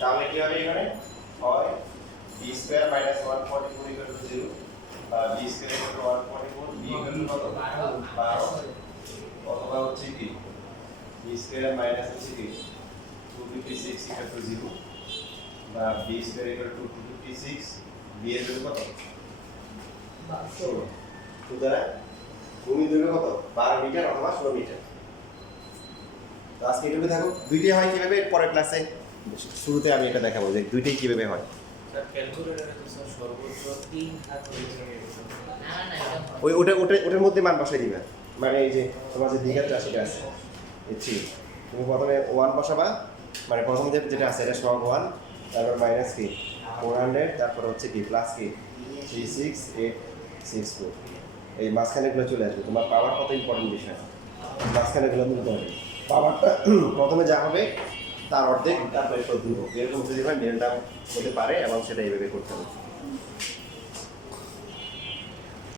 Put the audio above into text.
তাহলে কি হবে এখানে হয় b square minus 144 equal to 0 বা b square equal to 144 b equal to কত 12 অথবা হচ্ছে কি b স্কয়ার মাইনাস হচ্ছে কি 256 ইকুয়াল টু 0 বা b square equal to 256 b এর ভ্যালু কত 16 সুতরাং ভূমি দৈর্ঘ্য কত 12 মিটার অথবা 16 মিটার। তো আজকে এটুকু থাকুক। দুইটাই হয় কিভাবে পরের ক্লাসে শুরুতে আমি এটা দেখাবো যে দুইটাই কিভাবে হয়। স্যার ক্যালকুলেটরে তো স্যার সর্বোচ্চ 3 হাত হয়ে যাবে। ওই ওটার মধ্যে মান বসাই দিবে, মানে এই যে তোমার যে দ্বিঘাত রাশিটা আছে বুঝছি, তুমি প্রথমে 1 বসাবা, মানে প্রথম যেটা আছে এটা সব 1, তারপর মাইনাস কি 400, তারপর হচ্ছে কি প্লাস কি 36864, এই মাঝখানেগুলো চলে আসবে। তোমার পাওয়ার কত ইম্পর্টেন্ট বিষয়, মাঝখানেগুলো তুলতে হবে। পাওয়ারটা প্রথমে যা হবে তার অর্ধেক, তারপরে 2 এরকম যদি হয় মেলটা হতে পারে এবং সেটা এইভাবে করতে হবে।